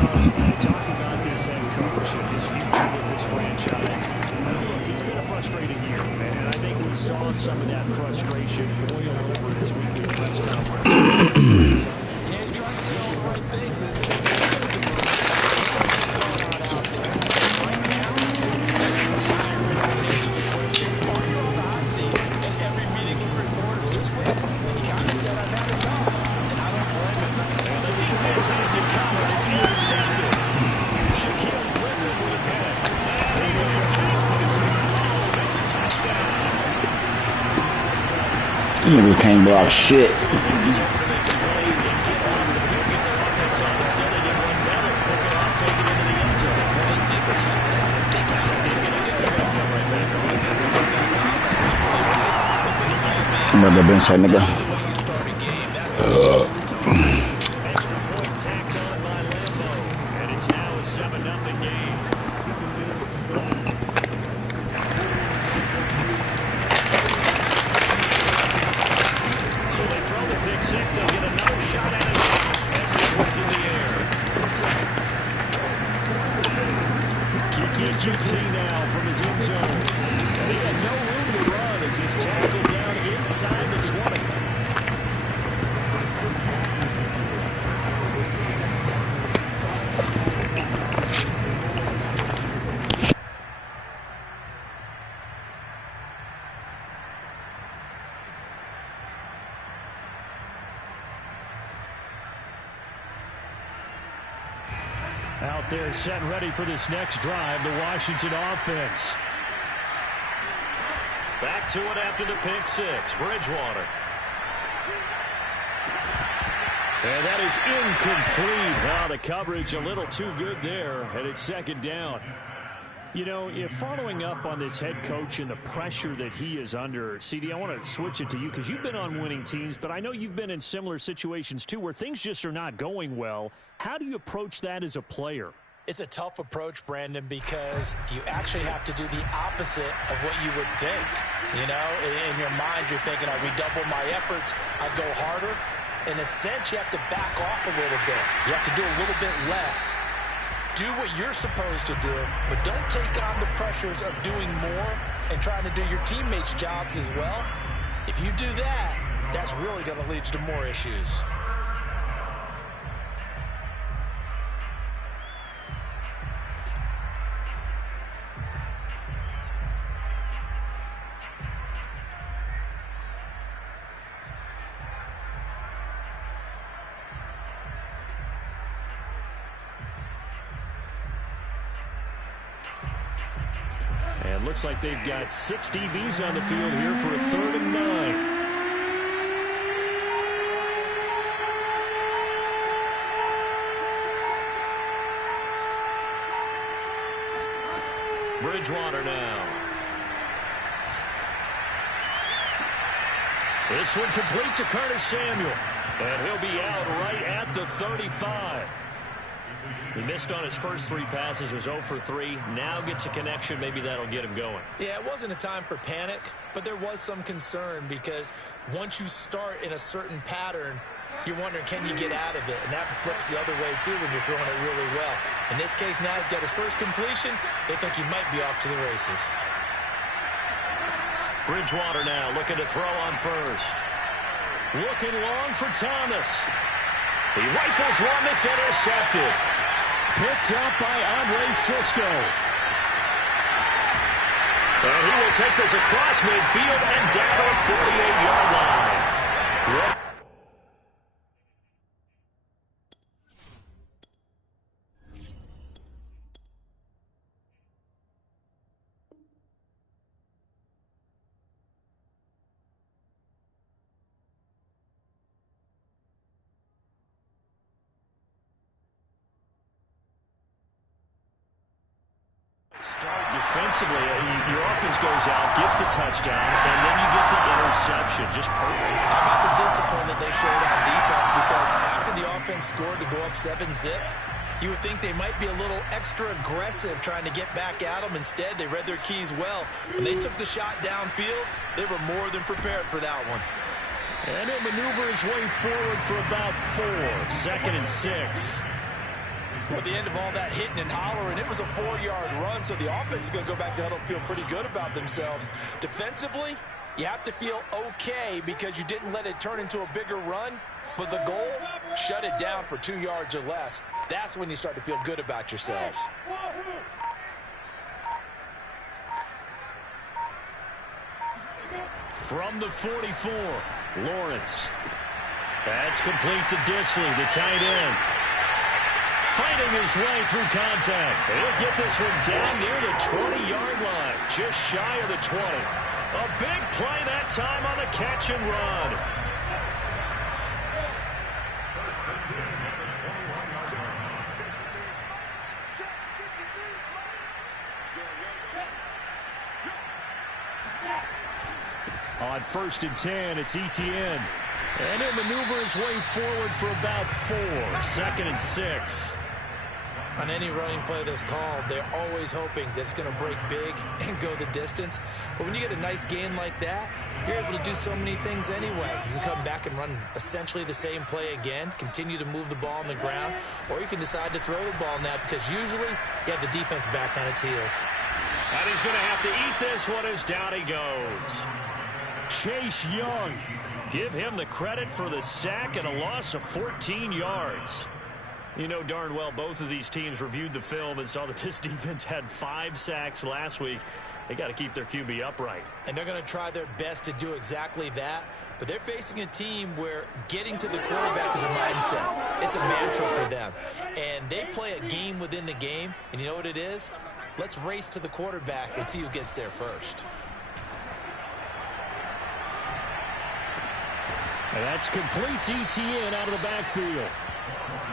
Charles, when you talk about this head coach and his future with this franchise, look, it's been a frustrating year, and I think we saw some of that frustration boil over in his weekly press conference. Yeah, he's trying to say all the right things, isn't he? These are the moves. He's just throwing out there. Right now, it's tiring of answering the question, are you on the hot seat? In every meeting with reporters this week, he kind of said, I've had enough, and I don't blame him. And the defense has it covered. It's intercepted. Shaquille Griffin with a pick. And he will take this home. It's a touchdown. Niggas can't block shit. I'm about to bench that nigga. Extra point tacked on by Lambo. And it's now a 7-0 game. So they throw the pick six. They'll get another shot at it as this one's in the air. Kiki QT now from his end zone. And he had no room to run as he's tackled down inside the 20. Out there set ready for this next drive, the Washington offense. Back to it after the pick six. Bridgewater. And that is incomplete. Wow, the coverage a little too good there, and it's second down. You know, if following up on this head coach and the pressure that he is under, CD, I want to switch it to you because you've been on winning teams, but I know you've been in similar situations too where things just are not going well. How do you approach that as a player? It's a tough approach, Brandon, because you actually have to do the opposite of what you would think. You know, in your mind, you're thinking, I redouble my efforts, I go harder. In a sense, you have to back off a little bit. You have to do a little bit less. Do what you're supposed to do, but don't take on the pressures of doing more and trying to do your teammates' jobs as well. If you do that, that's really going to lead you to more issues. And looks like they've got 6 DBs on the field here for a 3rd and 9. Bridgewater now. This one complete to Curtis Samuel. And he'll be out right at the 35. He missed on his first 3 passes, was 0 for 3. Now gets a connection. Maybe that'll get him going. Yeah, it wasn't a time for panic, but there was some concern because once you start in a certain pattern, you're wondering, can you get out of it? And that flips the other way, too, when you're throwing it really well. In this case, now he's got his first completion. They think he might be off to the races. Bridgewater now looking to throw on first. Looking long for Thomas. He rifles one that's intercepted. Picked up by Andre Sisco. And he will take this across midfield and down to the 48-yard line. Defensively, your offense goes out, gets the touchdown, and then you get the interception. Just perfect. How about the discipline that they showed on defense? Because after the offense scored to go up 7-zip, you would think they might be a little extra aggressive trying to get back at them. Instead, they read their keys well. When they took the shot downfield, they were more than prepared for that one. And he'll maneuver his way forward for about 4. 2nd and 6. Well, at the end of all that hitting and hollering, it was a 4-yard run, so the offense is going to go back to huddle and feel pretty good about themselves. Defensively, you have to feel okay because you didn't let it turn into a bigger run, but the goal, shut it down for 2 yards or less. That's when you start to feel good about yourselves. From the 44, Lawrence. That's complete to Disley, the tight end. Fighting his way through contact. He'll get this one down near the 20-yard line, just shy of the 20. A big play that time on the catch and run. On 1st and 10, it's Etienne. And he'll maneuver his way forward for about 4. 2nd and 6. On any running play that's called, they're always hoping that it's going to break big and go the distance. But when you get a nice gain like that, you're able to do so many things anyway. You can come back and run essentially the same play again, continue to move the ball on the ground, or you can decide to throw the ball now because usually you have the defense back on its heels. And he's going to have to eat this one as down he goes. Chase Young. Give him the credit for the sack and a loss of 14 yards. You know darn well both of these teams reviewed the film and saw that this defense had 5 sacks last week. They got to keep their QB upright. And they're going to try their best to do exactly that. But they're facing a team where getting to the quarterback is a mindset. It's a mantra for them. And they play a game within the game. And you know what it is? Let's race to the quarterback and see who gets there first. And that's complete Etienne out of the backfield.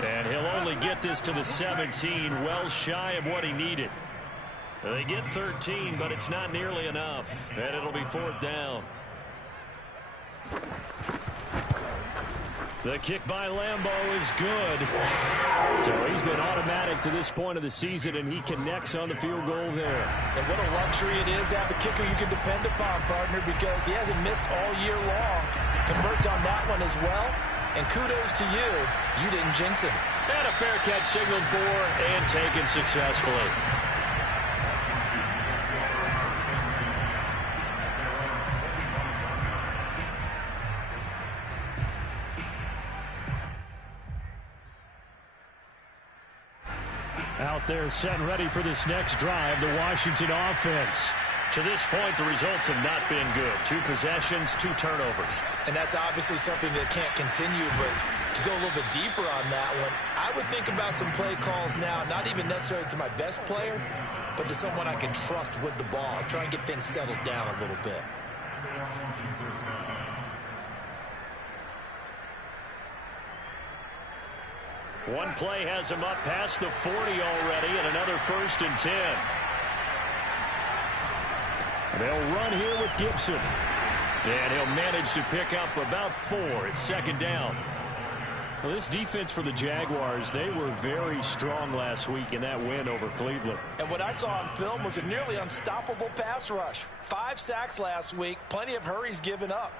And he'll only get this to the 17, well shy of what he needed. They get 13, but it's not nearly enough. And it'll be 4th down. The kick by Lambo is good. So he's been automatic to this point of the season, and he connects on the field goal there. And what a luxury it is to have a kicker you can depend upon, partner, because he hasn't missed all year long. Converts on that one as well. And kudos to you. You didn't jinx him. And a fair catch signaled for and taken successfully. Out there set and ready for this next drive, the Washington offense. To this point, the results have not been good. 2 possessions, 2 turnovers. And that's obviously something that can't continue, but to go a little bit deeper on that one, I would think about some play calls now, not even necessarily to my best player, but to someone I can trust with the ball. Try and get things settled down a little bit. One play has him up past the 40 already, and another 1st and 10. They'll run here with Gibson. And he'll manage to pick up about 4. It's 2nd down. Well, this defense for the Jaguars, they were very strong last week in that win over Cleveland. And what I saw on film was a nearly unstoppable pass rush. 5 sacks last week, plenty of hurries given up.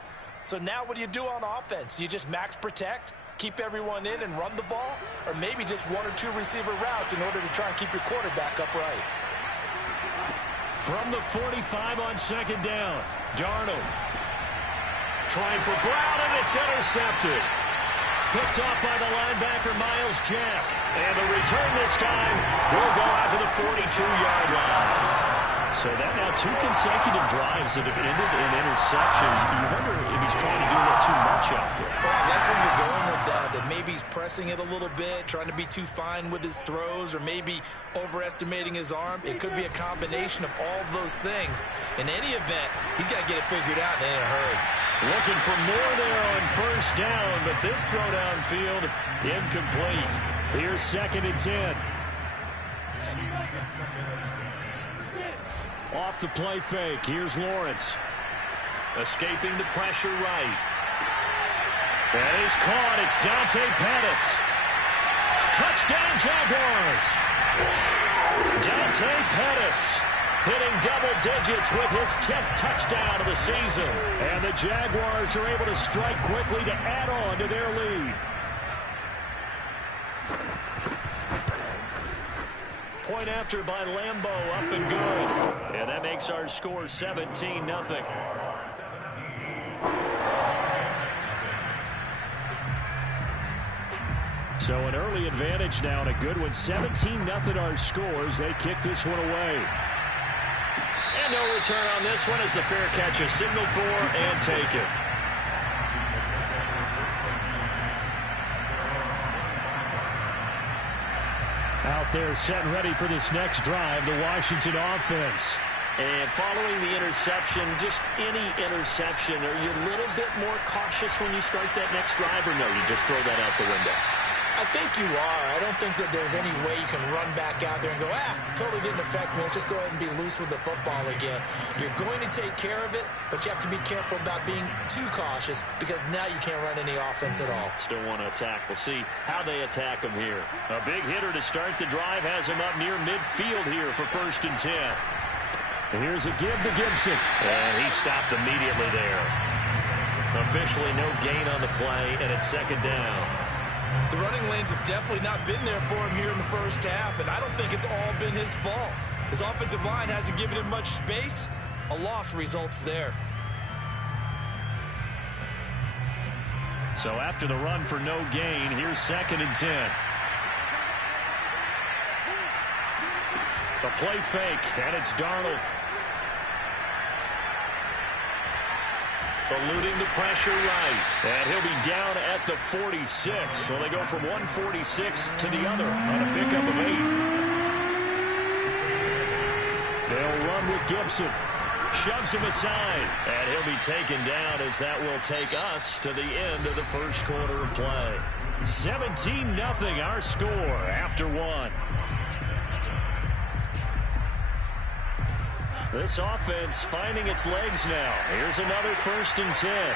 So now what do you do on offense? You just max protect, keep everyone in and run the ball, or maybe just 1 or 2 receiver routes in order to try and keep your quarterback upright. From the 45 on 2nd down, Darnold. Trying for Brown, and it's intercepted. Picked off by the linebacker, Miles Jack. And the return this time will go out to the 42-yard line. So that now 2 consecutive drives that have ended in interceptions. You wonder if he's trying to do a little too much out there. Well, I like where you're going with that maybe he's pressing it a little bit, trying to be too fine with his throws, or maybe overestimating his arm. It could be a combination of all of those things. In any event, he's got to get it figured out and in a hurry. Looking for more there on 1st down, but this throw downfield incomplete. Here's 2nd and 10. Off the play fake. Here's Lawrence. Escaping the pressure right. That is caught. It's Dante Pettis. Touchdown, Jaguars. Dante Pettis hitting double digits with his 10th touchdown of the season. And the Jaguars are able to strike quickly to add on to their lead. point after by Lambo, up and good. And that makes our score 17-0. So an early advantage now and a good one. 17-0 our scores. They kick this one away. And no return on this one as the fair catch is signaled for and taken. Out there set and ready for this next drive, the Washington offense. And following the interception, just any interception, are you a little bit more cautious when you start that next drive, or no, you just throw that out the window? I think you are. I don't think that there's any way you can run back out there and go, totally didn't affect me. Let's just go ahead and be loose with the football again. You're going to take care of it, but you have to be careful about being too cautious because now you can't run any offense at all. Still want to attack. We'll see how they attack him here. A big hitter to start the drive has him up near midfield here for 1st and 10. And here's a give to Gibson. And he stopped immediately there. Officially no gain on the play, and it's 2nd down. The running lanes have definitely not been there for him here in the first half, and I don't think it's all been his fault. His offensive line hasn't given him much space. A loss results there. So after the run for no gain, here's 2nd and 10. The play fake, and it's Darnold. Eluding the pressure right. And he'll be down at the 46. So they go from 146 to the other on a pickup of 8. They'll run with Gibson. Shoves him aside. And he'll be taken down as that will take us to the end of the first quarter of play. 17-0 our score after 1. This offense finding its legs now. Here's another 1st and 10.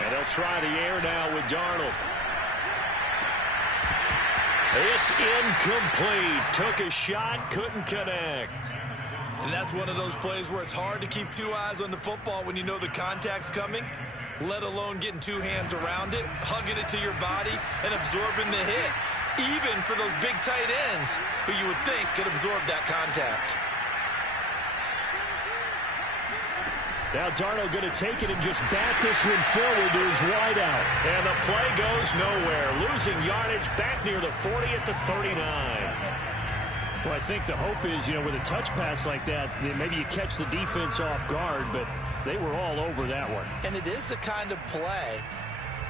And they'll try the air now with Darnold. It's incomplete. Took a shot, couldn't connect. And that's one of those plays where it's hard to keep 2 eyes on the football when you know the contact's coming, let alone getting 2 hands around it, hugging it to your body, and absorbing the hit. Even for those big tight ends who you would think could absorb that contact. Now Darnold going to take it and just bat this one forward to his wideout. And the play goes nowhere. Losing yardage back near the 40 at the 39. Well, I think the hope is, with a touch pass like that, maybe you catch the defense off guard, but they were all over that one. And it is the kind of play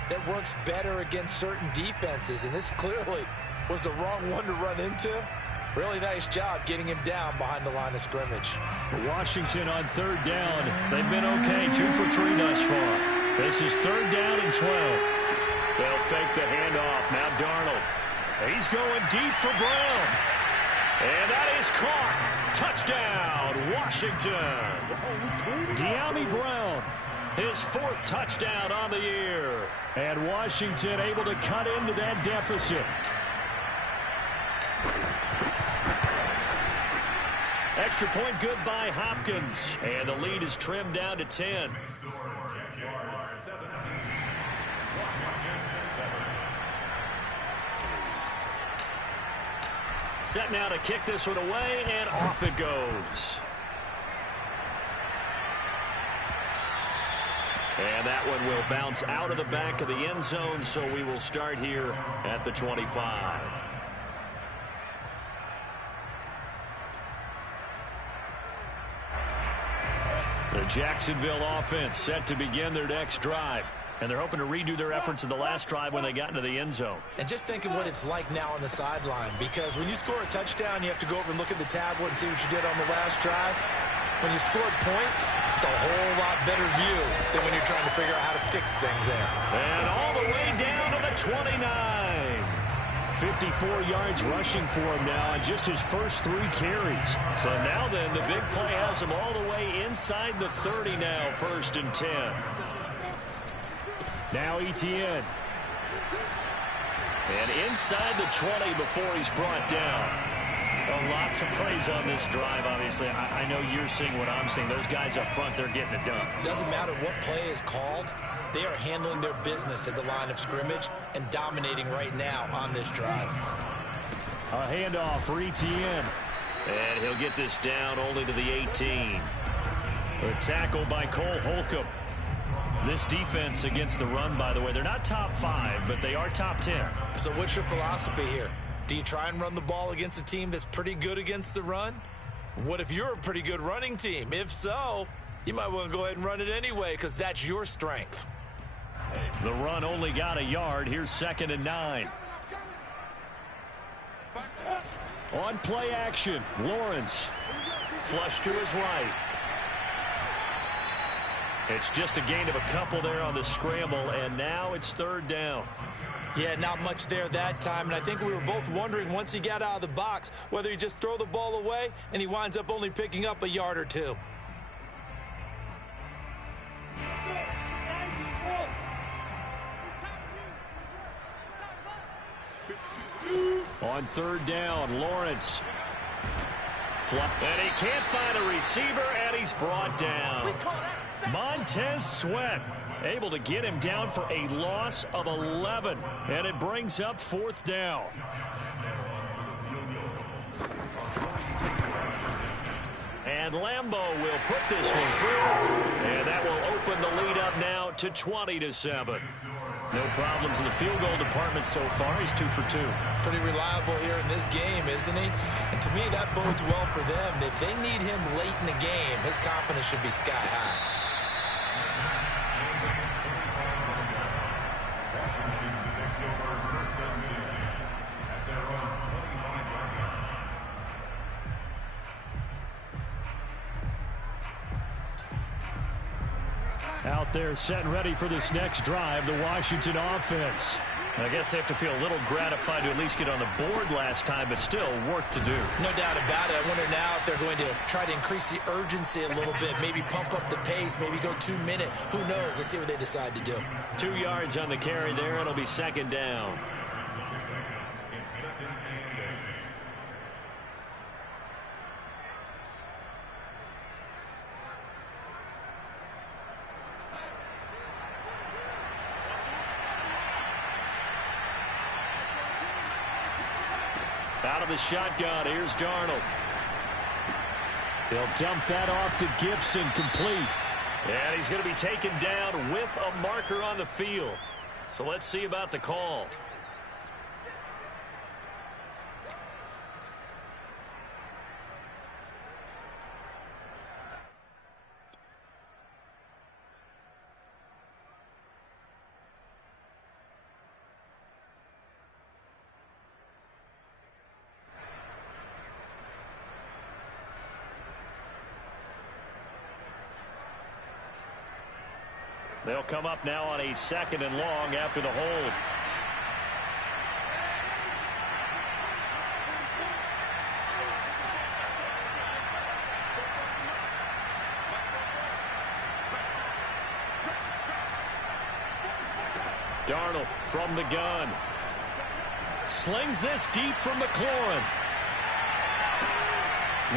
that works better against certain defenses, and this clearly was the wrong one to run into. Really nice job getting him down behind the line of scrimmage. Washington on 3rd down. They've been okay, 2 for 3 thus far. This is 3rd down and 12. They'll fake the handoff. Now Darnold. He's going deep for Brown. And that is caught. Touchdown, Washington. De'Ami Brown. His 4th touchdown on the year. And Washington able to cut into that deficit. Extra point good by Hopkins. And the lead is trimmed down to 10. Set now to kick this one away, and off it goes. And that one will bounce out of the back of the end zone, so we will start here at the 25. The Jacksonville offense set to begin their next drive. And they're hoping to redo their efforts in the last drive when they got into the end zone. And just think of what it's like now on the sideline, because when you score a touchdown, you have to go over and look at the tablet and see what you did on the last drive. When you scored points, it's a whole lot better view than when you're trying to figure out how to fix things there. And all the way down to the 29. 54 yards rushing for him now on just his first 3 carries. So now then, the big play has him all the way inside the 30 now, 1st and 10. Now Etienne. And inside the 20 before he's brought down. A lot to praise on this drive, obviously. I know you're seeing what I'm seeing. Those guys up front, they're getting it done. Doesn't matter what play is called. They are handling their business at the line of scrimmage and dominating right now on this drive. A handoff for ETN. And he'll get this down only to the 18. A tackle by Cole Holcomb. This defense against the run, by the way, they're not top 5, but they are top 10. So what's your philosophy here? Do you try and run the ball against a team that's pretty good against the run? What if you're a pretty good running team? If so, you might want to go ahead and run it anyway because that's your strength. The run only got a yard. Here's 2nd and 9. On play action, Lawrence. Flush to his right. It's just a gain of a couple there on the scramble, and now it's 3rd down. Yeah, not much there that time, and I think we were both wondering once he got out of the box whether he just throw the ball away and he winds up only picking up a yard or two. On 3rd down, Lawrence. And he can't find a receiver, and he's brought down. Montez Sweat able to get him down for a loss of 11, and it brings up 4th down. And Lambeau will put this one through, and that will open the lead up now to 20-7. No problems in the field goal department so far. He's 2 for 2. Pretty reliable here in this game, isn't he? And to me, that bodes well for them. If they need him late in the game, his confidence should be sky high. Out there set and ready for this next drive, the Washington offense. I guess they have to feel a little gratified to at least get on the board last time, but still work to do. No doubt about it. I wonder now if they're going to try to increase the urgency a little bit, maybe pump up the pace, maybe go 2-minute. Who knows? Let's see what they decide to do. 2 yards on the carry there. It'll be 2nd down. Out of the shotgun, here's Darnold. He'll dump that off to Gibson, complete. And he's going to be taken down with a marker on the field. So let's see about the call. They'll come up now on a 2nd and long after the hold. Darnold from the gun. Slings this deep from McLaurin.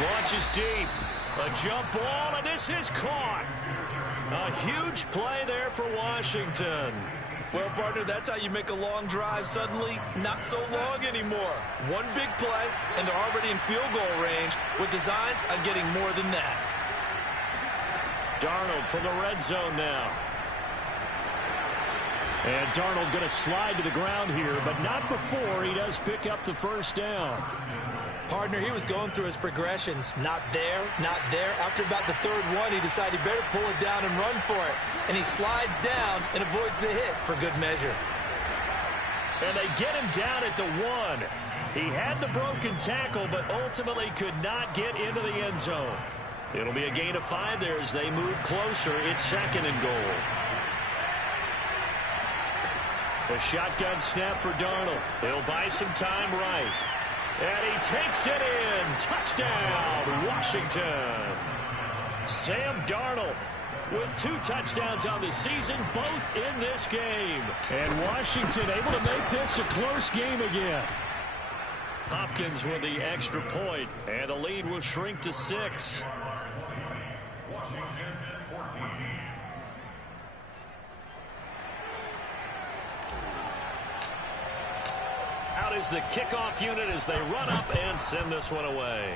Launches deep. A jump ball, and this is caught. A huge play there for Washington. Well, partner, that's how you make a long drive suddenly not so long anymore. One big play, and they're already in field goal range with designs on getting more than that. Darnold from the red zone now. And Darnold going to slide to the ground here, but not before he does pick up the 1st down. Partner, he was going through his progressions. Not there, not there. After about the 3rd one, he decided he better pull it down and run for it. And he slides down and avoids the hit for good measure. And they get him down at the 1. He had the broken tackle, but ultimately could not get into the end zone. It'll be a gain of 5 there as they move closer. It's 2nd and goal. A shotgun snap for Darnold. He'll buy some time right. And he takes it in. Touchdown, Washington. Sam Darnold with 2 touchdowns on the season, both in this game. And Washington able to make this a close game again. Hopkins with the extra point, and the lead will shrink to 6. Washington 14. Out is the kickoff unit as they run up and send this one away.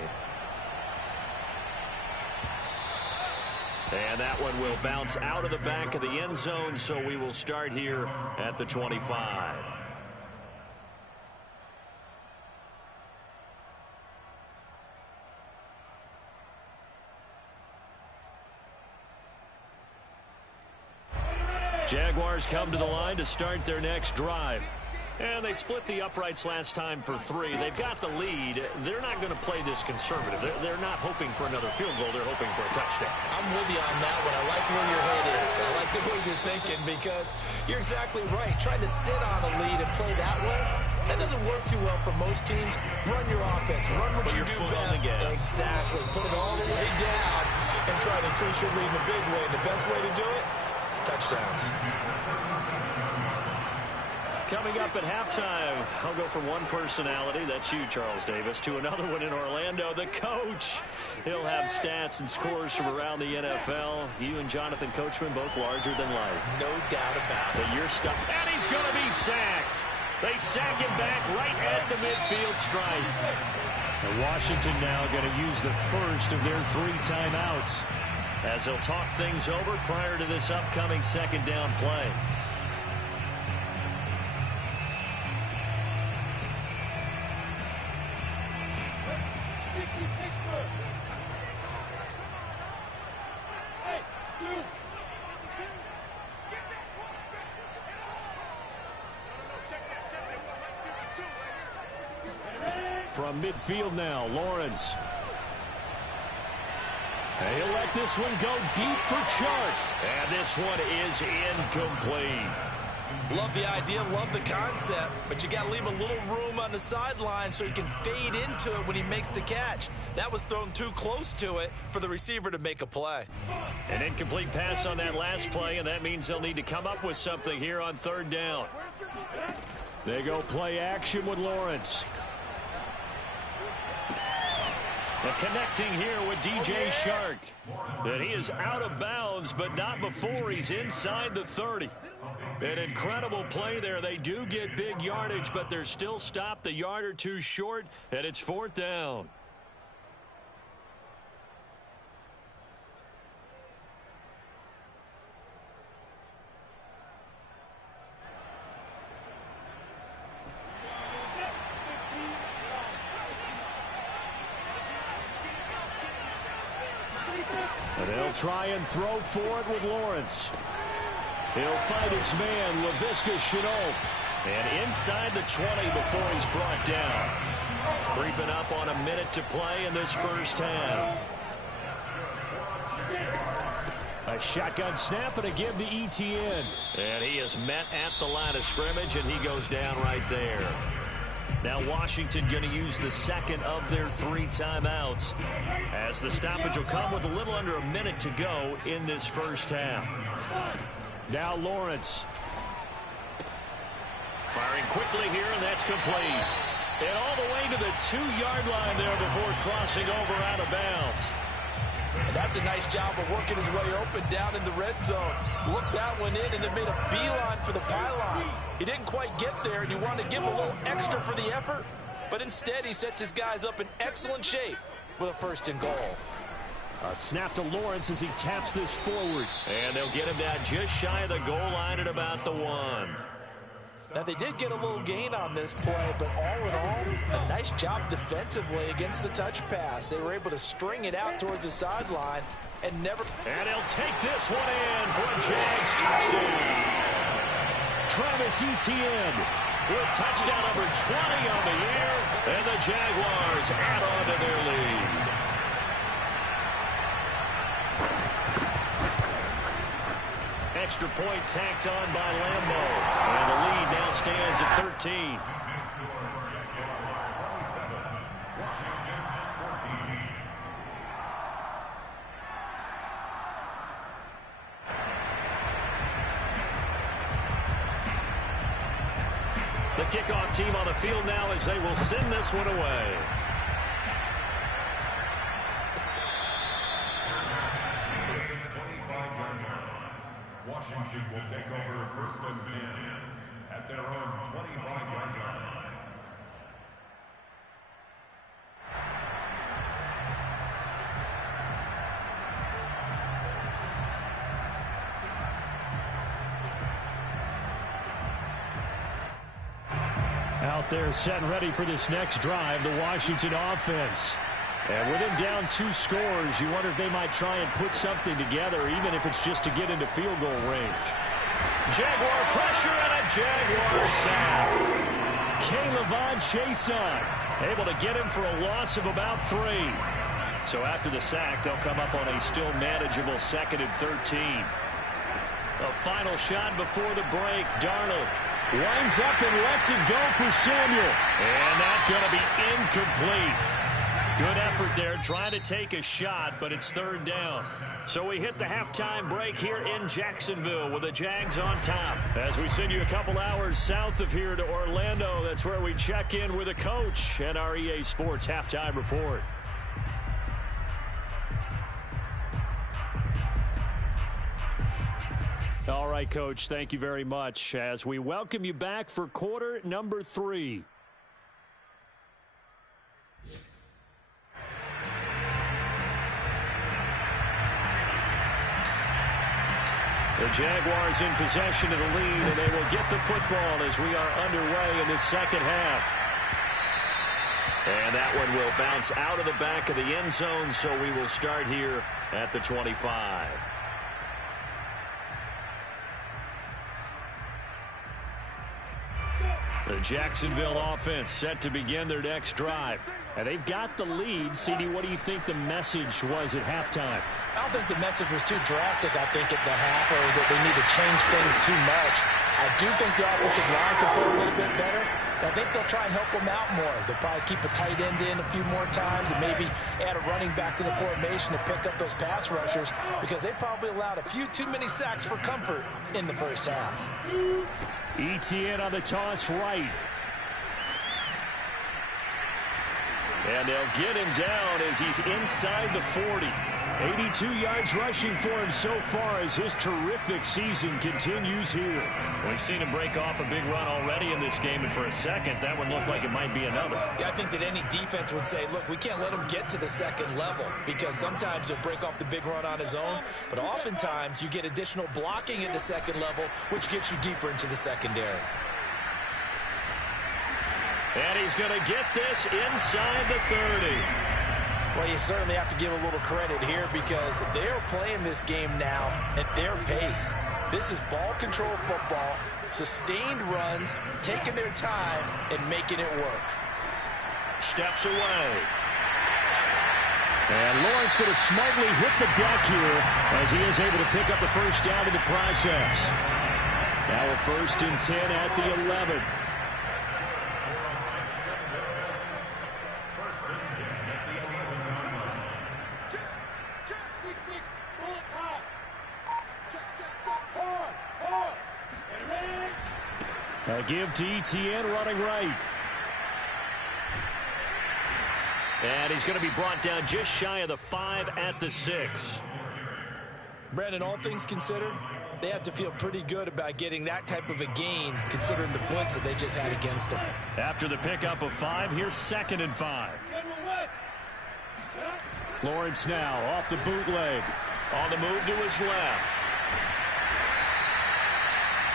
And that one will bounce out of the back of the end zone, so we will start here at the 25. Jaguars come to the line to start their next drive. And they split the uprights last time for 3. They've got the lead. They're not going to play this conservative. They're not hoping for another field goal. They're hoping for a touchdown. I'm with you on that one. I like where your head is. I like the way you're thinking because you're exactly right. Trying to sit on a lead and play that way, that doesn't work too well for most teams. Run your offense. Run what you do best. Exactly. Put it all the way down and try to increase your lead in a big way. And the best way to do it, touchdowns. Coming up at halftime, I'll go from one personality, that's you, Charles Davis, to another one in Orlando, the coach. He'll have stats and scores from around the NFL. You and Jonathan Coachman, both larger than life. No doubt about it. But you're stuck. And he's going to be sacked. They sack him back right at the midfield stripe. And Washington now going to use the first of their 3 timeouts as they'll talk things over prior to this upcoming second down play. From midfield now, Lawrence. And he'll let this one go deep for Chark. And this one is incomplete. Love the idea, love the concept, but you got to leave a little room on the sideline so he can fade into it when he makes the catch. That was thrown too close to it for the receiver to make a play. An incomplete pass on that last play, and that means they'll need to come up with something here on 3rd down. They go play action with Lawrence. And connecting here with DJ Chark. And he is out of bounds, but not before he's inside the 30. An incredible play there. They do get big yardage, but they're still stopped a yard or 2 short, and it's 4th down. And they'll try and throw for it with Lawrence. He'll fight his man, Laviska Shenault. And inside the 20 before he's brought down. Creeping up on a minute to play in this first half. A shotgun snap and a give to Etienne. And he is met at the line of scrimmage, and he goes down right there. Now Washington going to use the second of their 3 timeouts as the stoppage will come with a little under a minute to go in this first half. Now Lawrence. Firing quickly here, and that's complete. And all the way to the 2-yard line there before crossing over out of bounds. And that's a nice job of working his way open down in the red zone. Looked that one in and then made a beeline for the pylon. He didn't quite get there, and you wanted to give him a little extra for the effort. But instead, he sets his guys up in excellent shape with a 1st and goal. A snap to Lawrence as he taps this forward. And they'll get him down just shy of the goal line at about the 1. Now, they did get a little gain on this play, but all in all, a nice job defensively against the touch pass. They were able to string it out towards the sideline and never... And he'll take this one in for a Jags touchdown. Travis Etienne with touchdown number 20 on the year, and the Jaguars add on to their lead. Extra point tacked on by Lambo. And the lead now stands at 13. The kickoff team on the field now as they will send this one away. Washington will take over 1st and 10 at their own 25-yard line. Out there setting ready for this next drive, the Washington offense. And with them down 2 scores, you wonder if they might try and put something together, even if it's just to get into field goal range. Jaguar pressure and a Jaguar sack. K'Lavon Chason able to get him for a loss of about 3. So after the sack, they'll come up on a still manageable 2nd and 13. A final shot before the break. Darnold winds up and lets it go for Samuel. And that's going to be incomplete. Good effort there trying to take a shot, but it's 3rd down. So we hit the halftime break here in Jacksonville with the Jags on top. As we send you a couple hours south of here to Orlando, that's where we check in with the coach and our EA Sports halftime report. All right, Coach, thank you very much as we welcome you back for quarter number 3. The Jaguars in possession of the lead, and they will get the football as we are underway in the second half. And that one will bounce out of the back of the end zone, so we will start here at the 25. The Jacksonville offense set to begin their next drive. And they've got the lead. CD, what do you think the message was at halftime? I don't think the message was too drastic, I think, at the half, or that they need to change things too much. I do think the offensive line can play a little bit better. I think they'll try and help them out more. They'll probably keep a tight end in a few more times and maybe add a running back to the formation to pick up those pass rushers because they probably allowed a few too many sacks for comfort in the first half. ETN on the toss right. And they'll get him down as he's inside the 40. 82 yards rushing for him so far as his terrific season continues here. We've seen him break off a big run already in this game, and for a second, that one looked like it might be another. Yeah, I think that any defense would say, look, we can't let him get to the second level because sometimes he'll break off the big run on his own, but oftentimes you get additional blocking at the second level, which gets you deeper into the secondary. And he's going to get this inside the 30. Well, you certainly have to give a little credit here because they're playing this game now at their pace. This is ball control football, sustained runs, taking their time, and making it work. Steps away. And Lawrence going to smartly hit the deck here as he is able to pick up the first down in the process. Now a 1st and 10 at the 11. A give to ETN running right. And he's going to be brought down just shy of the 5 at the 6. Brandon, all things considered, they have to feel pretty good about getting that type of a gain considering the blitz that they just had against them. After the pickup of 5, here's 2nd and 5. Lawrence now off the bootleg. On the move to his left.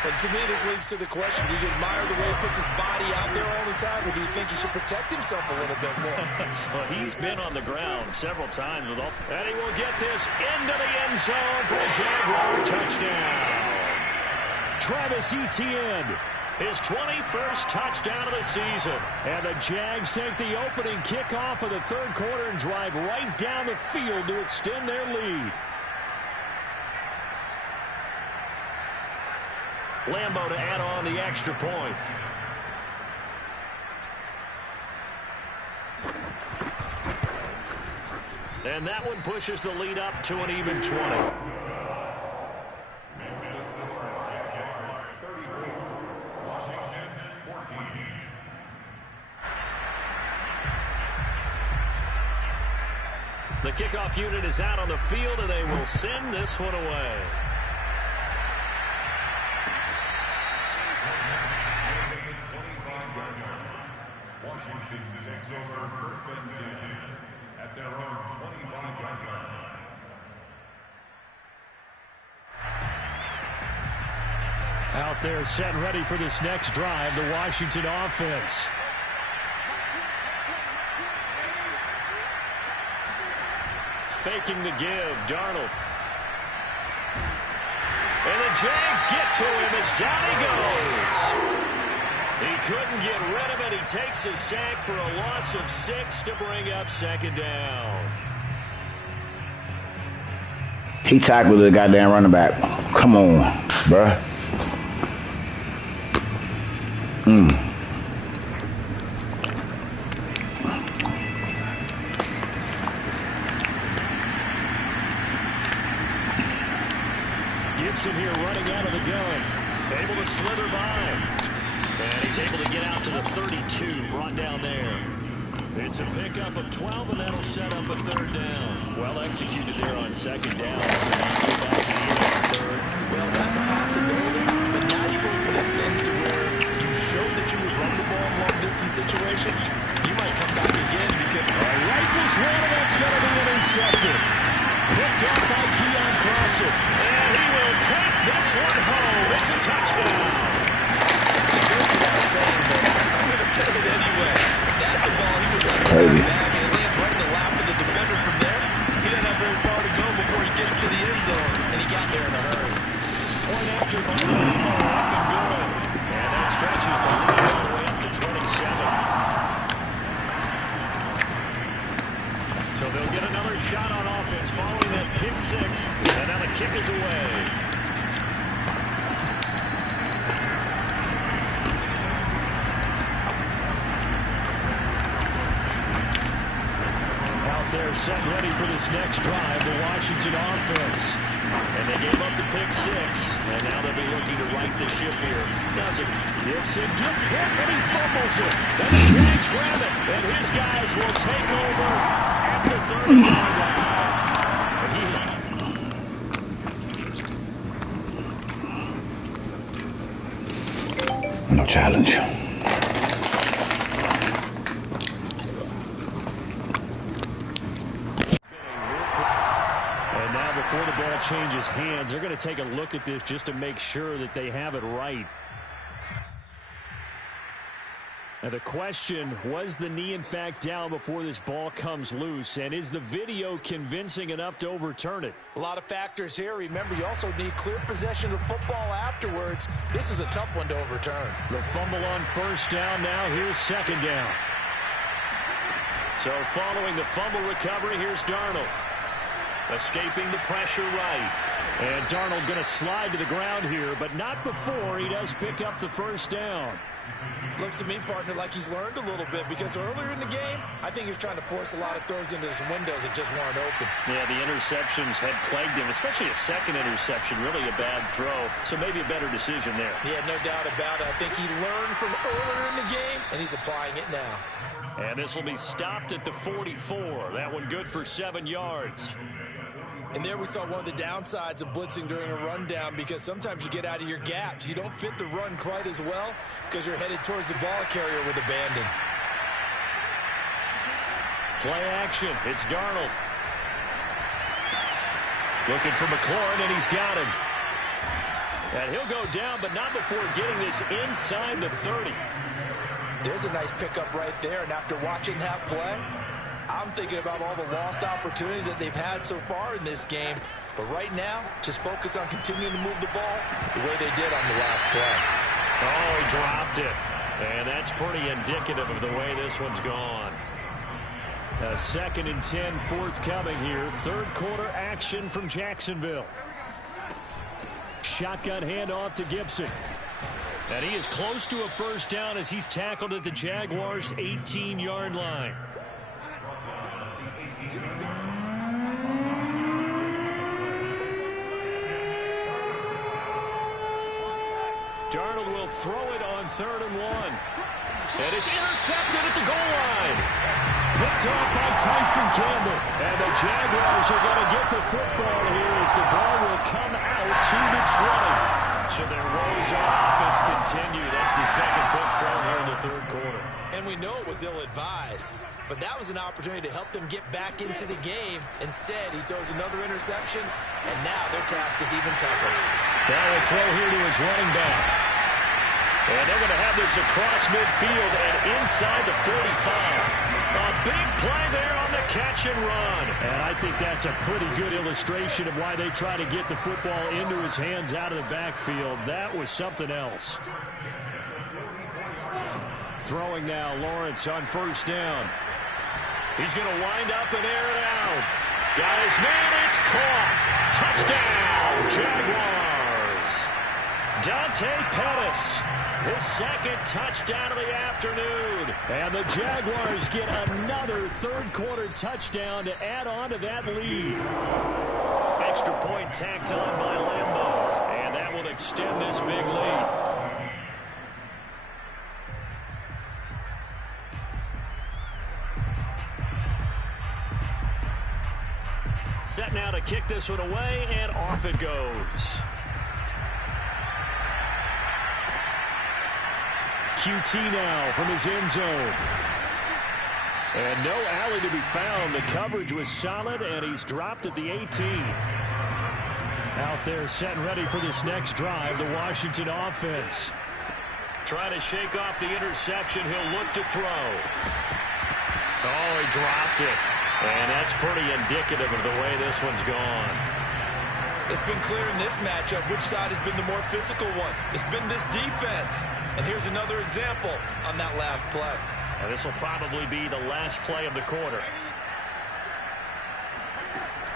But to me, this leads to the question, do you admire the way he puts his body out there all the time, or do you think he should protect himself a little bit more? Well, he's been on the ground several times. And he will get this into the end zone for a Jaguar touchdown. Travis Etienne, his 21st touchdown of the season. And the Jags take the opening kickoff of the 3rd quarter and drive right down the field to extend their lead. Lambo to add on the extra point. And that one pushes the lead up to an even 20. Makes the score Jaguars 34, Washington 14. The kickoff unit is out on the field, and they will send this one away. Washington takes over 1st and 10 at their own 25-yard line. Out there set ready for this next drive, the Washington offense. faking the give. Darnold. And the Jags get to him as down he goes. He couldn't get rid of it. He takes a sack for a loss of 6 to bring up second down. He tackled the goddamn running back. Come on, bruh. Gibson here running out of the gun. Able to slither by. And he's able to get out to the 32, brought down there. It's a pickup of 12, and that'll set up a third down. Well executed there on second down. So now we're back to the end of the third. Well, that's a possibility, but now you've opened up things to where you showed that you would run the ball in long-distance situation. You might come back again because rifles one, and that's going to be intercepted. Picked up by Keon Crossett. And he will take this one home. It's a touchdown. Saying, but I'm going to say it anyway. That's a ball he would like to Crazy. have back, and it lands right in the lap of the defender from there. He doesn't have very far to go before he gets to the end zone, and he got there in a hurry. Point after by the up and good. And that stretches the lead all the way up to 27. So they'll get another shot on offense following that pick 6. And now the kick is away. They're set ready for this next drive, the Washington offense. And they gave up the pick 6, and now they'll be looking to right the ship here. Does it? Gibson gets hit, and he fumbles it. Then the Jags grab it, and his guys will take over at the 30-yard line. No challenge. Before the ball changes hands, they're going to take a look at this just to make sure that they have it right. Now the question, was the knee in fact down before this ball comes loose? And is the video convincing enough to overturn it? A lot of factors here. Remember, you also need clear possession of the football afterwards. This is a tough one to overturn. The fumble on first down now. Here's second down. So following the fumble recovery, here's Darnold. Escaping the pressure right. And Darnold going to slide to the ground here, but not before he does pick up the first down. Looks to me, partner, like he's learned a little bit, because earlier in the game, I think he was trying to force a lot of throws into some windows that just weren't open. Yeah, the interceptions had plagued him, especially a second interception, really a bad throw. So maybe a better decision there. Yeah, no doubt about it. I think he learned from earlier in the game, and he's applying it now. And this will be stopped at the 44. That one good for 7 yards. And there we saw one of the downsides of blitzing during a rundown, because sometimes you get out of your gaps. You don't fit the run quite as well because you're headed towards the ball carrier with abandon. Play action. It's Darnold. Looking for McLaurin, and he's got him. And he'll go down, but not before getting this inside the 30. There's a nice pickup right there, and after watching that play, I'm thinking about all the lost opportunities that they've had so far in this game. But right now, just focus on continuing to move the ball the way they did on the last play. Oh, he dropped it. And that's pretty indicative of the way this one's gone. A 2nd and 10 forthcoming here. Third quarter action from Jacksonville. Shotgun handoff to Gibson. And he is close to a first down as he's tackled at the Jaguars' 18-yard line. Darnold will throw it on 3rd and 1. And it's intercepted at the goal line. Picked off by Tyson Campbell. And the Jaguars are going to get the football here as the ball will come out to the 20. So their woes on offense continue. That's the second pick thrown here in the 3rd quarter. And we know it was ill-advised, but that was an opportunity to help them get back into the game. Instead, he throws another interception, and now their task is even tougher. Now a throw here to his running back. And they're going to have this across midfield and inside the 45. A big play there on the catch and run. And I think that's a pretty good illustration of why they try to get the football into his hands out of the backfield. That was something else. Throwing now, Lawrence on first down. He's going to wind up and air it out. Got his man, it's caught. Touchdown, Jaguars. Dante Pettis, his second touchdown of the afternoon. And the Jaguars get another third-quarter touchdown to add on to that lead. Extra point tacked on by Lambo, and that will extend this big lead. Set now to kick this one away, and off it goes. QT now from his end zone. And no alley to be found. The coverage was solid, and he's dropped at the 18. Out there set and ready for this next drive, the Washington offense. Trying to shake off the interception. He'll look to throw. Oh, he dropped it. And that's pretty indicative of the way this one's gone. It's been clear in this matchup which side has been the more physical one. It's been this defense. And here's another example on that last play. And this will probably be the last play of the quarter.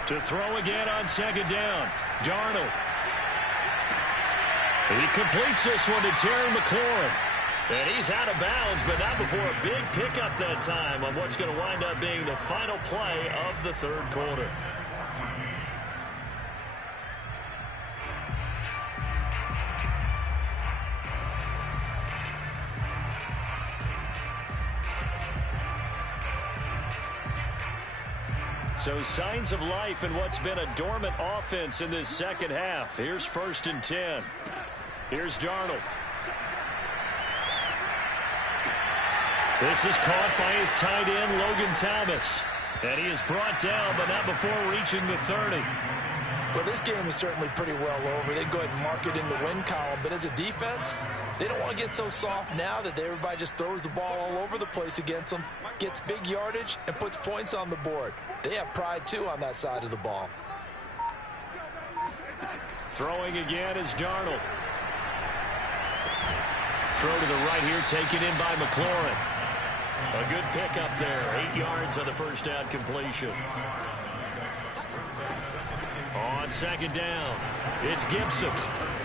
To throw again on second down. Darnold. He completes this one to Terry McLaurin. And he's out of bounds, but not before a big pickup that time on what's going to wind up being the final play of the third quarter. So signs of life in what's been a dormant offense in this second half. Here's 1st and 10. Here's Darnold. This is caught by his tight end, Logan Thomas. And he is brought down, but not before reaching the 30. Well, this game is certainly pretty well over. They can go ahead and mark it in the win column. But as a defense, they don't want to get so soft now that everybody just throws the ball all over the place against them, gets big yardage, and puts points on the board. They have pride, too, on that side of the ball. Throwing again is Darnold. Throw to the right here, taken in by McLaurin. A good pickup there. 8 yards on the first down completion. On second down, it's Gibson.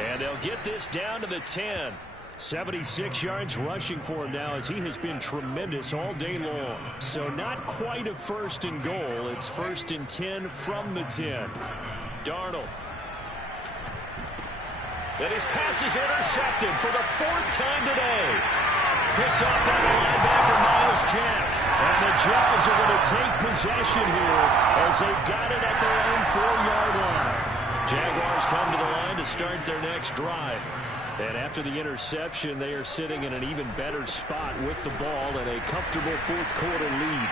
And they'll get this down to the 10. 76 yards rushing for him now as he has been tremendous all day long. So not quite a 1st and goal. It's 1st and 10 from the 10. Darnold. And his pass is intercepted for the 4th time today. Picked up by the linebacker, Miles Jack. And the Jags are going to take possession here as they've got it at their own 4-yard line. Jaguars come to the line to start their next drive. And after the interception, they are sitting in an even better spot with the ball and a comfortable 4th quarter lead.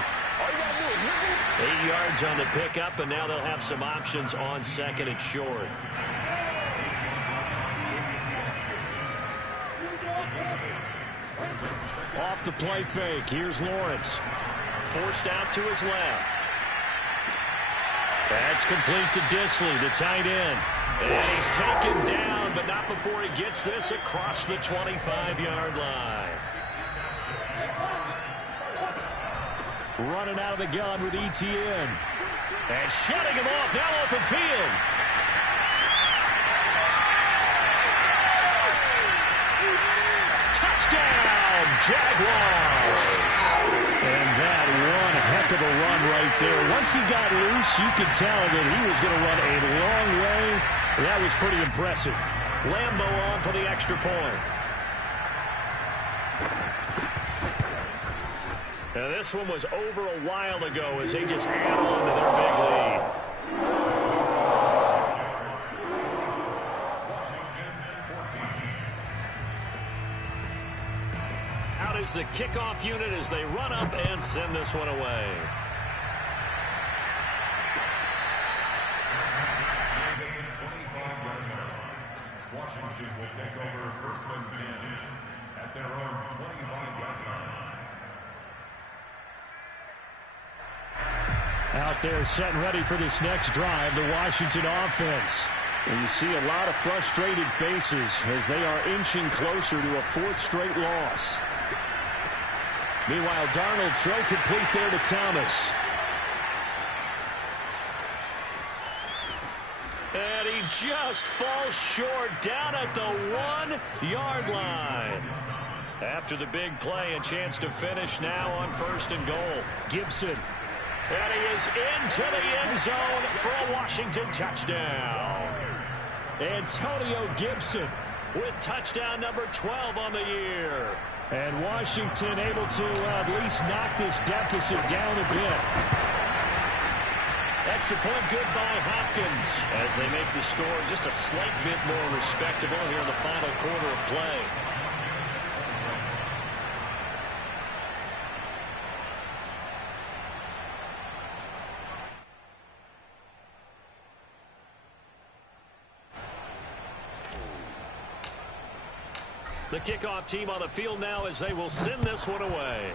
8 yards on the pickup, and now they'll have some options on 2nd and short. Off the play fake, here's Lawrence. Forced out to his left. That's complete to Disley, the tight end. And he's taken down, but not before he gets this across the 25-yard line. Running out of the gun with ETN. And shutting him off, now open field. Touchdown, Jaguars. And that one heck of a run right there. Once he got loose, you could tell that he was going to run a long way. That was pretty impressive. Lambo on for the extra point. Now this one was over a while ago as they just add on to their big lead. Out is the kickoff unit as they run up and send this one away. Washington will take over 1st and 10 at their own 25-yard line. Out there setting ready for this next drive, the Washington offense. And you see a lot of frustrated faces as they are inching closer to a fourth straight loss. Meanwhile, Darnold throw complete there to Thomas. And he just falls short down at the 1-yard line. After the big play, a chance to finish now on 1st and goal. Gibson. And he is into the end zone for a Washington touchdown. Antonio Gibson with touchdown number 12 on the year. And Washington able to at least knock this deficit down a bit. Extra point good by Hopkins as they make the score just a slight bit more respectable here in the final quarter of play. The kickoff team on the field now as they will send this one away.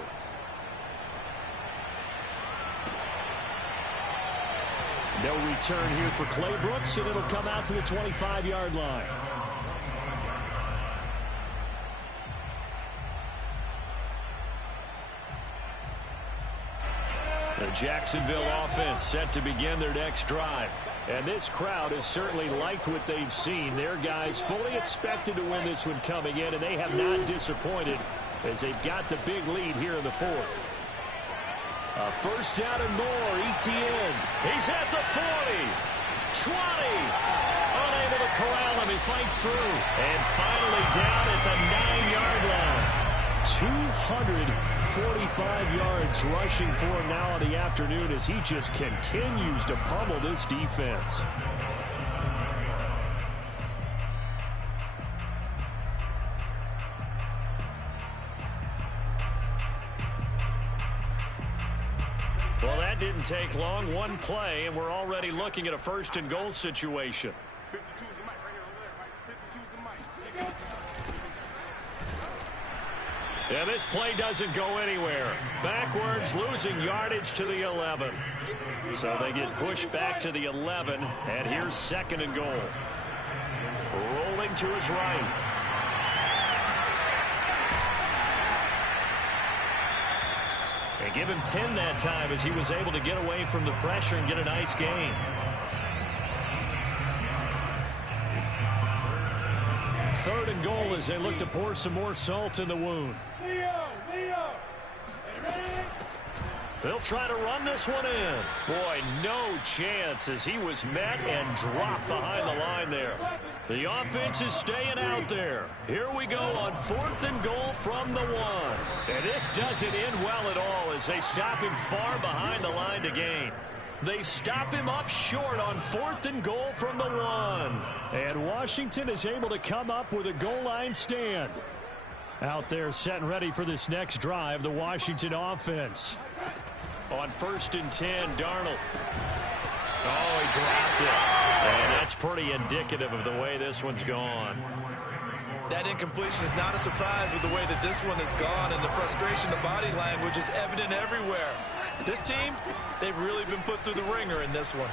No return here for Clay Brooks, and it'll come out to the 25-yard line. The Jacksonville offense set to begin their next drive. And this crowd has certainly liked what they've seen. Their guys fully expected to win this one coming in, and they have not disappointed as they've got the big lead here in the fourth. A first down and more, Etienne. He's at the 40, 20. Unable to corral him, he fights through. And finally down at the 9-yard line. 245 yards rushing for him now in the afternoon as he just continues to pummel this defense. Well, that didn't take long. One play, and we're already looking at a 1st and goal situation. 52 is the mic right here over there, right? 52 is the mic. Yeah, this play doesn't go anywhere. Backwards, losing yardage to the 11. So they get pushed back to the 11, and here's 2nd and goal. Rolling to his right. And give him 10 that time as he was able to get away from the pressure and get a nice gain. 3rd and goal as they look to pour some more salt in the wound. They'll try to run this one in. Boy, no chance as he was met and dropped behind the line there. The offense is staying out there. Here we go on 4th and goal from the 1. And this doesn't end well at all as they stop him far behind the line to gain. They stop him up short on 4th and goal from the 1. And Washington is able to come up with a goal line stand. Out there set and ready for this next drive, the Washington offense. On 1st and 10, Darnold. Oh, he dropped it. And that's pretty indicative of the way this one's gone. That incompletion is not a surprise with the way that this one has gone, and the frustration, the body language is evident everywhere. This team, they've really been put through the ringer in this one.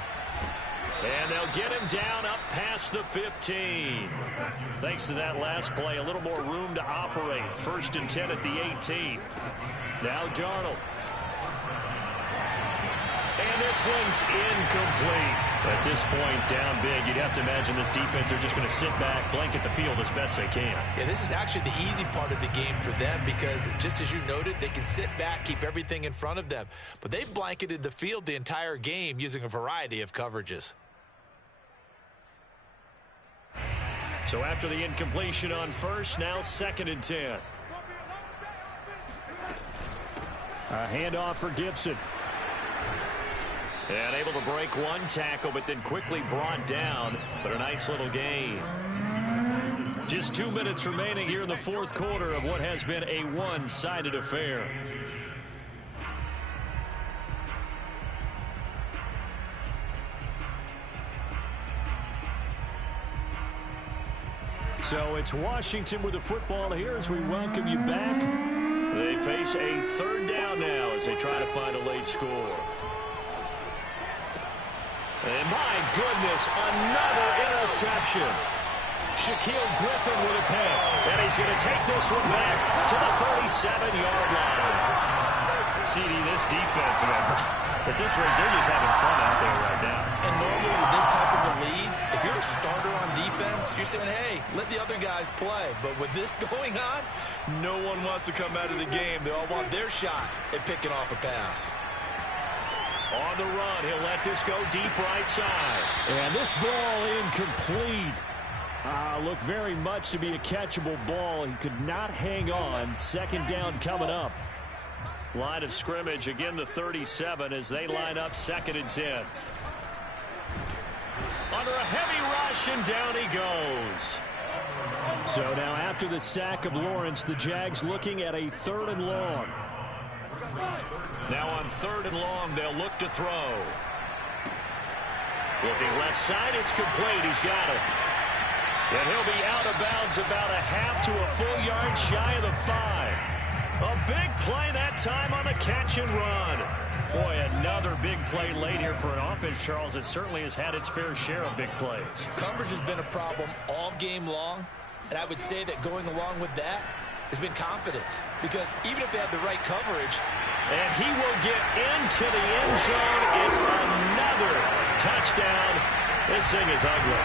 And they'll get him down up past the 15. Thanks to that last play, a little more room to operate. 1st and 10 at the 18. Now Darnold. And this one's incomplete. At this point, down big, you'd have to imagine this defense, they're just going to sit back, blanket the field as best they can. Yeah, this is actually the easy part of the game for them because, just as you noted, they can sit back, keep everything in front of them. But they've blanketed the field the entire game using a variety of coverages. So after the incompletion on 1st, now 2nd and 10. A handoff for Gibson. And able to break one tackle, but then quickly brought down. But a nice little gain. Just 2 minutes remaining here in the 4th quarter of what has been a one-sided affair. So it's Washington with the football here as we welcome you back. They face a 3rd down now as they try to find a late score. And my goodness, another interception. Shaquille Griffin with a pick. And he's going to take this one back to the 37-yard line. CD, this defense, man, at this rate, they're just having fun out there right now. And normally with this type of a lead, if you're a starter on defense, you're saying, hey, let the other guys play. But with this going on, no one wants to come out of the game. They all want their shot at picking off a pass. On the run, he'll let this go deep right side. And this ball incomplete. Looked very much to be a catchable ball. He could not hang on. Second down coming up. Line of scrimmage, again the 37 as they line up 2nd and 10. Under a heavy rush, and down he goes. So now after the sack of Lawrence, the Jags looking at a 3rd and long. Now on 3rd and long, they'll look to throw. Looking left side, it's complete. He's got it. And he'll be out of bounds about a half to a full yard shy of the 5. A big play that time on the catch and run. Boy, another big play late here for an offense, Charles. It certainly has had its fair share of big plays. Coverage has been a problem all game long, and I would say that going along with that has been confidence. Because even if they have the right coverage, and he will get into the end zone. It's another touchdown. This thing is ugly.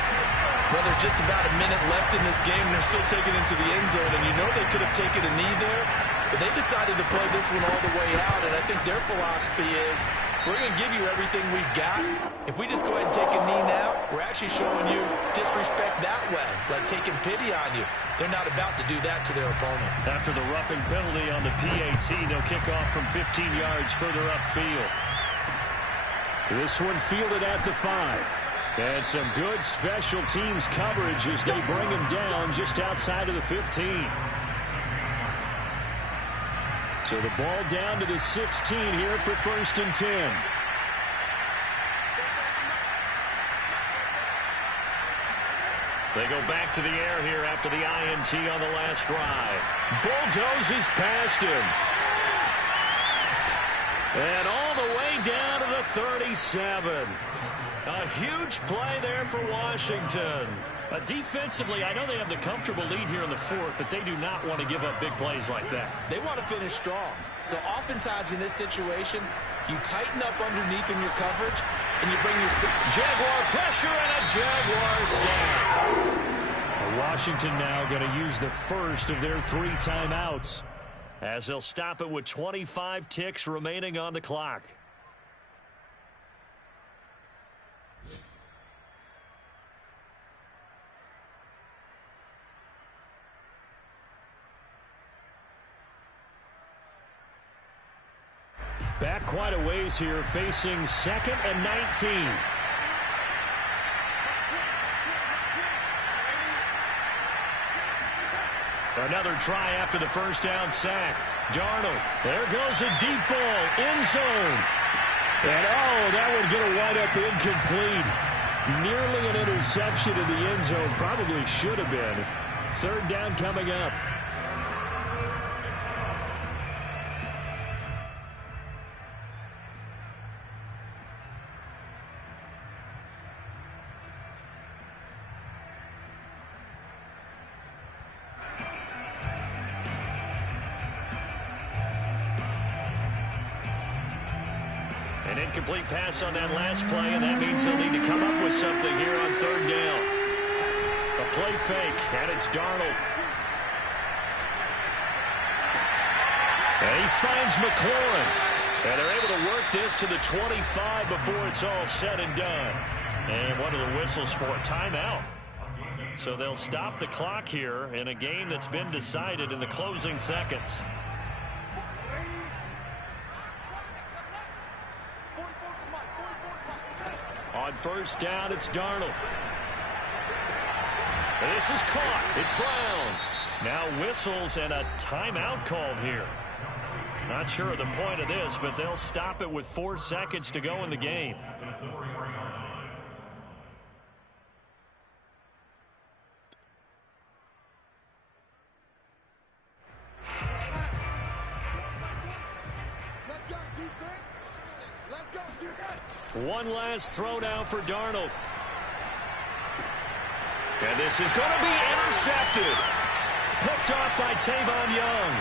Well, there's just about a minute left in this game, and they're still taking it into the end zone. And you know they could have taken a knee there, but they decided to play this one all the way out. And I think their philosophy is, we're going to give you everything we've got. If we just go ahead and take a knee now, we're actually showing you disrespect that way, like taking pity on you. They're not about to do that to their opponent. After the roughing penalty on the PAT, they'll kick off from 15 yards further upfield. This one fielded at the 5. And some good special teams coverage as they bring him down just outside of the 15. So the ball down to the 16 here for 1st and 10. They go back to the air here after the INT on the last drive. Bulldozes past him. And all the way down to the 37. A huge play there for Washington. Defensively, I know they have the comfortable lead here in the 4th, but they do not want to give up big plays like that. They want to finish strong. So oftentimes in this situation, you tighten up underneath in your coverage, and you bring your Jaguar pressure and a Jaguar sack. Washington now going to use the first of their 3 timeouts as they'll stop it with 25 ticks remaining on the clock. Back quite a ways here, facing 2nd and 19. Another try after the first down sack. Darnold, there goes a deep ball, end zone. And that would get a wind up incomplete. Nearly an interception in the end zone, probably should have been. 3rd down coming up. An incomplete pass on that last play, and that means they'll need to come up with something here on 3rd down. A play fake, and it's Darnold. And he finds McLaurin. And they're able to work this to the 25 before it's all said and done. And what are the whistles for? Timeout. So they'll stop the clock here in a game that's been decided in the closing seconds. On 1st down, it's Darnold. And this is caught. It's Brown. Now whistles and a timeout called here. Not sure of the point of this, but they'll stop it with 4 seconds to go in the game. Let's go, defense. One last throw down for Darnold. And this is going to be intercepted. Picked off by Tavon Young.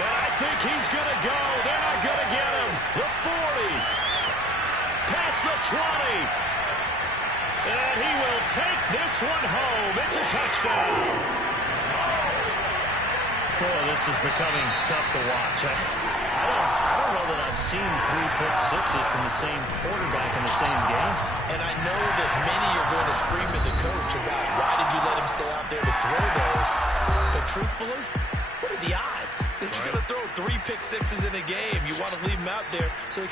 And I think he's going to go. They're not going to get him. The 40. Past the 20. And he will take this one home. It's a touchdown. Well, this is becoming tough to watch. I don't know that I've seen 3 pick sixes from the same quarterback in the same game. And I know that many are going to scream at the coach about why did you let him stay out there to throw those. But truthfully, what are the odds that you're going to throw 3 pick sixes in a game? You want to leave him out there so they